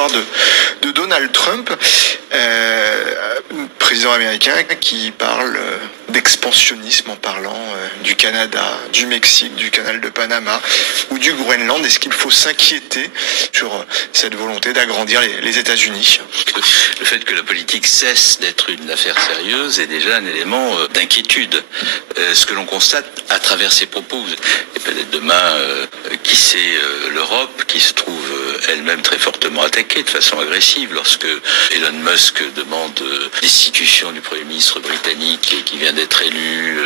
pouvoir de Donald Trump, président américain qui parle d'expansionnisme en parlant du Canada, du Mexique, du canal de Panama ou du Groenland. Est-ce qu'il faut s'inquiéter sur cette volonté d'agrandir les États-Unis? Le fait que la politique cesse d'être une affaire sérieuse est déjà un élément d'inquiétude. Ce que l'on constate à travers ces propos, et peut-être demain, qui c'est l'Europe qui se trouve elle-même très fortement attaquée de façon agressive lorsque Elon Musk demande destitution du Premier ministre britannique qui vient d'être élu,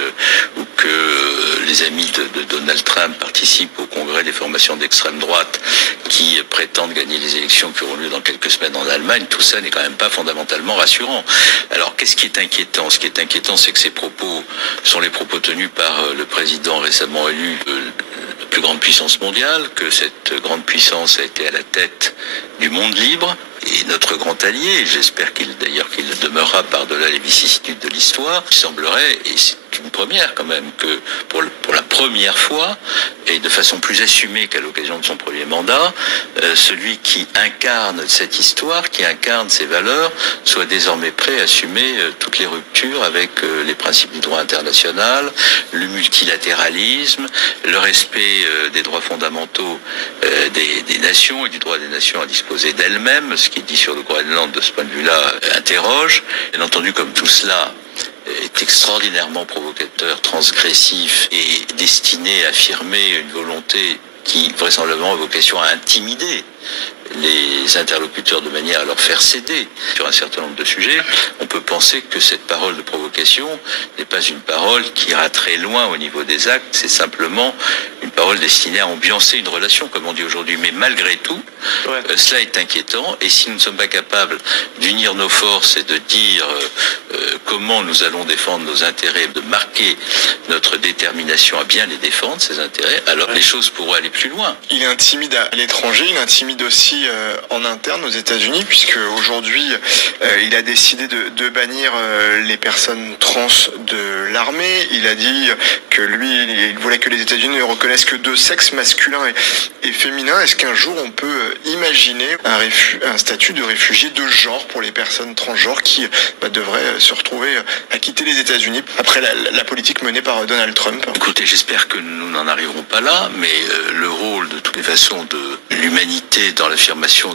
ou que les amis de Donald Trump participent au congrès des formations d'extrême droite qui prétendent gagner les élections qui auront lieu dans quelques semaines en Allemagne. Tout ça n'est quand même pas fondamentalement rassurant. Alors qu'est-ce qui est inquiétant? Ce qui est inquiétant, c'est que ces propos sont les propos tenus par le président récemment élu de la plus grande puissance mondiale, que cette grande puissance a été à la tête du monde libre, et notre grand allié, j'espère qu'il le demeurera par-delà les vicissitudes de l'histoire. Il semblerait, et c'est une première quand même, que pour la première fois, et de façon plus assumée qu'à l'occasion de son premier mandat, celui qui incarne cette histoire, qui incarne ces valeurs, soit désormais prêt à assumer toutes les ruptures avec les principes du droit international, le multilatéralisme, le respect des droits fondamentaux des nations et du droit des nations à disposer d'elles-mêmes. Ce qui est dit sur le Groenland de ce point de vue-là interroge. Bien entendu, comme tout cela est extraordinairement provocateur, transgressif et destiné à affirmer une volonté qui vraisemblablement a vocation à intimider les interlocuteurs de manière à leur faire céder sur un certain nombre de sujets, on peut penser que cette parole de provocation n'est pas une parole qui ira très loin au niveau des actes, c'est simplement une parole destinée à ambiancer une relation, comme on dit aujourd'hui. Mais malgré tout, cela est inquiétant, et si nous ne sommes pas capables d'unir nos forces et de dire comment nous allons défendre nos intérêts, de marquer notre détermination à bien les défendre, ces intérêts, alors les choses pourraient aller plus loin. Il intimide à l'étranger, il intimide aussi en interne aux États-Unis, puisque aujourd'hui il a décidé de bannir les personnes trans de l'armée. Il a dit que lui, il voulait que les États-Unis ne reconnaissent que deux sexes, masculin et féminin. Est-ce qu'un jour on peut imaginer un statut de réfugié de genre pour les personnes transgenres qui devraient se retrouver à quitter les États-Unis après la politique menée par Donald Trump? Écoutez, j'espère que nous n'en arriverons pas là, mais le rôle de toutes les façons de l'humanité dans l'affirmation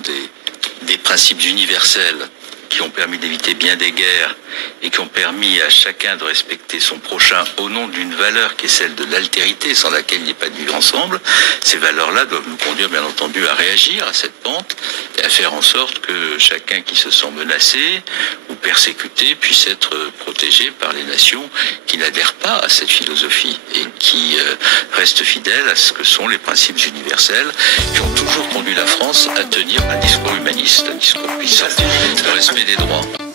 des principes universels qui ont permis d'éviter bien des guerres et qui ont permis à chacun de respecter son prochain au nom d'une valeur qui est celle de l'altérité, sans laquelle il n'y a pas de vivre ensemble. Ces valeurs-là doivent nous conduire, bien entendu, à réagir à cette pente et à faire en sorte que chacun qui se sent menacé ou persécuté puisse être protégé par les nations qui n'adhèrent pas à cette philosophie et qui restent fidèles à ce que sont les principes universels qui ont toujours conduit la France à tenir un discours humaniste, un discours puissant, le respect des droits.